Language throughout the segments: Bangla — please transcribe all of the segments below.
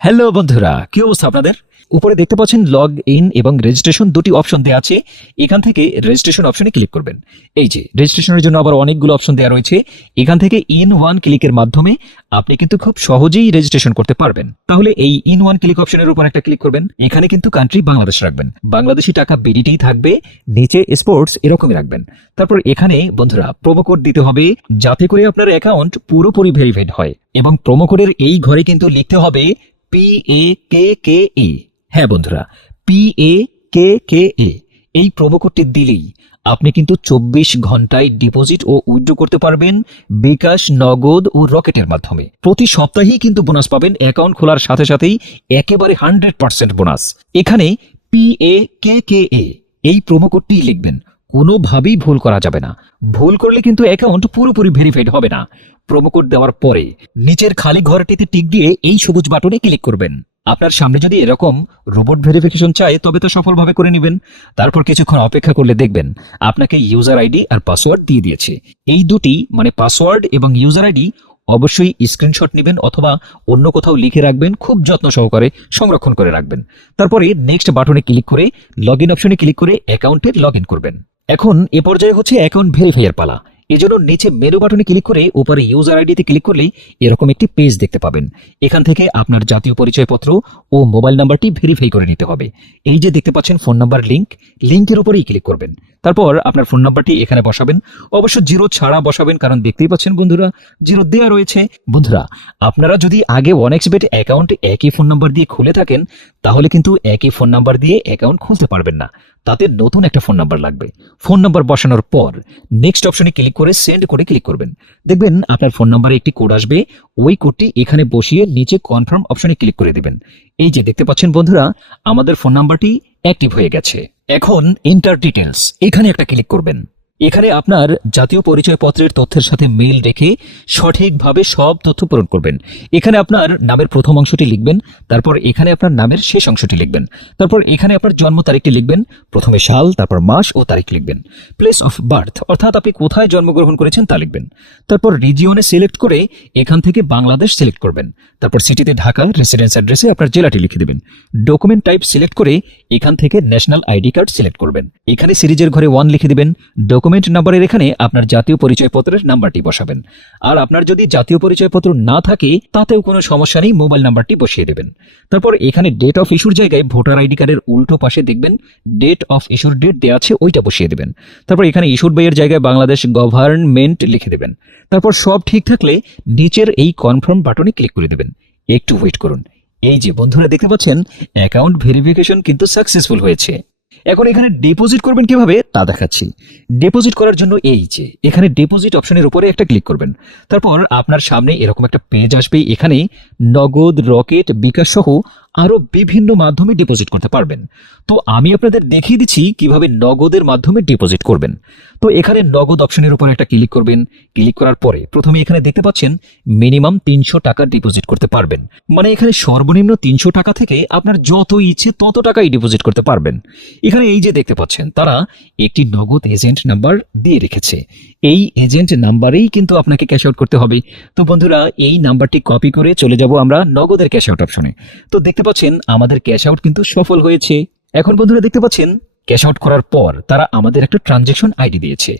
হ্যালো বন্ধুরা, কি অবস্থা আপনাদের? উপরে দেখতে পাচ্ছেন লগ ইন এবং রেজিস্ট্রেশন দুটি অপশন দেওয়া আছে। এখান থেকে রেজিস্ট্রেশন অপশনে ক্লিক করবেন। এই যে রেজিস্ট্রেশনের জন্য আবার অনেকগুলো অপশন দেওয়া রয়েছে। এখান থেকে ইন ওয়ান ক্লিকের মাধ্যমে আপনি কিন্তু খুব সহজেই রেজিস্ট্রেশন করতে পারবেন। তাহলে এই ইন ওয়ান ক্লিক অপশনের উপর একটা ক্লিক করবেন। এখানে কিন্তু কান্ট্রি বাংলাদেশ রাখবেন, বাংলাদেশি টাকা বিডিটি থাকবে, নিচে স্পোর্টস এরকমই রাখবেন। তারপর এখানে বন্ধুরা প্রোমো কোড দিতে হবে যাতে করে আপনার অ্যাকাউন্ট পুরোপুরি ভেরিফাইড হয়, এবং প্রোমো কোডের এই ঘরে কিন্তু লিখতে হবে PAKKE। হ্যাঁ বন্ধুরা, PAKKE এই প্রোমো কোডটি দিলেই আপনি কিন্তু 24 ঘন্টায় ডিপোজিট ও উইথড্র করতে পারবেন বিকাশ, নগদ ও রকেটের মাধ্যমে। প্রতি সপ্তাহেই কিন্তু বোনাস পাবেন, অ্যাকাউন্ট খোলার সাথে সাথেই একেবারে 100% বোনাস। এখানে PAKKE এই প্রোমো কোডটি লিখবেন, কোনোভাবেই ভুল করা যাবে না। ভুল করলে কিন্তু অ্যাকাউন্ট পুরোপুরি ভেরিফাইড হবে না। প্রোমো কোড দেওয়ার পরে নিচের খালি ঘরটিতে টিক দিয়ে এই সবুজ বাটনে ক্লিক করবেন। আপনার সামনে যদি এরকম রোবট ভেরিফিকেশন চায় তবে তো সফলভাবে করে নেবেন। তারপর কিছুক্ষণ অপেক্ষা করলে দেখবেন আপনাকে ইউজার আইডি আর পাসওয়ার্ড দিয়ে দিয়েছে। এই দুটি মানে পাসওয়ার্ড এবং ইউজার আইডি অবশ্যই স্ক্রিনশট নেবেন অথবা অন্য কোথাও লিখে রাখবেন, খুব যত্ন সহকারে সংরক্ষণ করে রাখবেন। তারপরে নেক্সট বাটনে ক্লিক করে লগ ইন অপশনে ক্লিক করে অ্যাকাউন্টে লগ ইন করবেন। এখন এ পর্যায়ে হচ্ছে অ্যাকাউন্ট ভেরিফাইয়ের পালা। এজন্য নিচে মেনু বাটনে ক্লিক করে উপরে ইউজার আইডিতে ক্লিক করলেই এরকম একটি পেজ দেখতে পাবেন। এখান থেকে আপনার জাতীয় পরিচয়পত্র ও মোবাইল নাম্বারটি ভেরিফাই করে নিতে হবে। এই যে দেখতে পাচ্ছেন ফোন নাম্বার লিংকের উপরেই ক্লিক করবেন। তারপর আপনার ফোন নাম্বারটি এখানে বসাবেন, অবশ্য জিরো ছাড়া বসাবেন, কারণ দেখতেই পাচ্ছেন বন্ধুরা জিরো দেওয়া রয়েছে। বন্ধুরা, আপনারা যদি আগে ওয়ানএক্সবেট অ্যাকাউন্ট একই ফোন নাম্বার দিয়ে খুলে থাকেন তাহলে কিন্তু একই ফোন নাম্বার দিয়ে অ্যাকাউন্ট খুলতে পারবেন না, তাতে নতুন একটা ফোন নাম্বার লাগবে। ফোন নাম্বার বসানোর পর নেক্সট অপশনে ক্লিক করে সেন্ড করে ক্লিক করবেন। দেখবেন আপনার ফোন নাম্বারে একটি কোড আসবে, ওই কোডটি এখানে বসিয়ে নিচে কনফার্ম অপশনে ক্লিক করে দিবেন। এই যে দেখতে পাচ্ছেন বন্ধুরা আমাদের ফোন নাম্বারটি অ্যাক্টিভ হয়ে গেছে। এখন এন্টার ডিটেলস এখানে একটা ক্লিক করবেন। এখানে আপনার জাতীয় পরিচয়পত্রের তথ্যের সাথে মিল রেখে সঠিকভাবে সব তথ্য পূরণ করবেন। এখানে আপনার নামের প্রথম অংশটি লিখবেন, তারপর এখানে আপনার নামের শেষ অংশটি লিখবেন, তারপর এখানে আপনার জন্ম তারিখটি লিখবেন, প্রথমে সাল তারপর মাস ও তারিখ লিখবেন। প্লেস অফ বার্থ অর্থাৎ আপনি কোথায় জন্মগ্রহণ করেছেন তা লিখবেন। তারপর রিজিয়নে সিলেক্ট করে এখান থেকে বাংলাদেশ সিলেক্ট করবেন। তারপর সিটিতে ঢাকা, রেসিডেন্স অ্যাড্রেসে আপনার জেলাটি লিখে দেবেন। ডকুমেন্ট টাইপ সিলেক্ট করে এখান থেকে ন্যাশনাল আইডি কার্ড সিলেক্ট করবেন। এখানে সিরিজের ঘরে 1 লিখে দিবেন। ডকুমেন্ট নাম্বারের এখানে আপনার জাতীয় পরিচয়পত্রের নাম্বারটি বসাবেন। আর আপনার যদি জাতীয় পরিচয়পত্র না থাকে তাতেও কোনো সমস্যা নেই, মোবাইল নাম্বারটি বসিয়ে দেবেন। তারপর এখানে ডেট অফ ইস্যুর জায়গায় ভোটার আইডি কার্ডের উল্টো পাশে দেখবেন ডেট অফ ইস্যুর ডেট দেওয়া আছে, ওইটা বসিয়ে দেবেন। তারপর এখানে ইস্যুড বাইয়ের জায়গায় বাংলাদেশ গভর্নমেন্ট লিখে দেবেন। তারপর সব ঠিক থাকলে নিচের এই কনফার্ম বাটনে ক্লিক করে দেবেন। একটু ওয়েট করুন। এই যে বন্ধুরা দেখতে পাচ্ছেন অ্যাকাউন্ট ভেরিফিকেশন কিন্তু সাকসেসফুল হয়েছে। এখন এখানে ডিপোজিট করবেন কিভাবে তা দেখাচ্ছি। ডিপোজিট করার জন্য এই যে এখানে ডিপোজিট অপশনের উপরে একটা ক্লিক করবেন। তারপর আপনার সামনে এরকম একটা পেজ আসবে। এখানে নগদ, রকেট, বিকাশ সহ আরো বিভিন্ন মাধ্যমে ডিপোজিট করতে পারবেন। তো আমি আপনাদের দেখিয়ে দিচ্ছি কিভাবে নগদের মাধ্যমে ডিপোজিট করবেন। তো এখানে নগদ অপশনের উপর একটা ক্লিক করবেন। ক্লিক করার পরে প্রথমে এখানে দেখতে পাচ্ছেন মিনিমাম 300 টাকা ডিপোজিট করতে পারবেন, মানে এখানে সর্বনিম্ন 300 টাকা থেকে আপনার যত ইচ্ছে তত টাকাই ডিপোজিট করতে পারবেন। এখানে এই যে দেখতে পাচ্ছেন তারা একটি নগদ এজেন্ট নাম্বার দিয়ে রেখেছে। এই এজেন্ট নাম্বারেই কিন্তু আপনাকে ক্যাশ আউট করতে হবে। তো বন্ধুরা এই নাম্বারটি কপি করে চলে যাব আমরা নগদের ক্যাশ আউট অপশনে। তো দেখতে পাচ্ছেন আমাদের ক্যাশ আউট কিন্তু সফল হয়েছে। এখন বন্ধুরা দেখতে পাচ্ছেন ক্যাশ আউট করার পর তারা আমাদের একটা ট্রানজ্যাকশন আইডি দিয়েছে।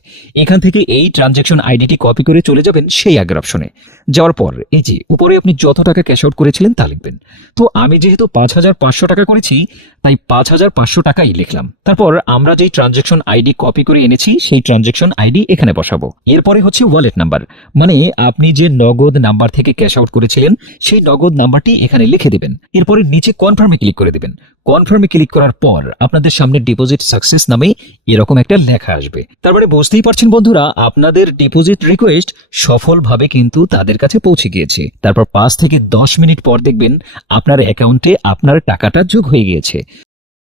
এখান থেকে এই ট্রানজ্যাকশন আইডিটি কপি করে চলে যাবেন সেই আগের অপশনে। যাওয়ার পর এই যে উপরে আপনি যত টাকা ক্যাশ আউট করেছিলেন তা লিখবেন। তো আমি যেহেতু 5500 টাকা করেছি তাই 5500 টাকাই লিখলাম। তারপর আমরা যেই ট্রানজ্যাকশন আইডি কপি করে এনেছি সেই ট্রানজ্যাকশন আইডি এখানে বসাবো। এরপরে হচ্ছে ওয়ালেট নাম্বার, মানে আপনি যে নগদ নাম্বার থেকে ক্যাশ আউট করেছিলেন সেই নগদ নাম্বারটি এখানে লিখে দিবেন। এরপরে নিচে কনফার্মে ক্লিক করে দিবেন। কনফার্মে ক্লিক করার পর আপনাদের সামনে ডিপোজিট সাকসেস নামে এরকম একটা লেখা আসবে। তারপরে বুঝতেই পারছেন বন্ধুরা আপনাদের ডিপোজিট রিকোয়েস্ট সফলভাবে কিন্তু তাদের কাছে পৌঁছে গিয়েছে। তারপর 5 থেকে 10 মিনিট পর দেখবেন আপনার অ্যাকাউন্টে আপনার টাকাটা যোগ হয়ে গিয়েছে।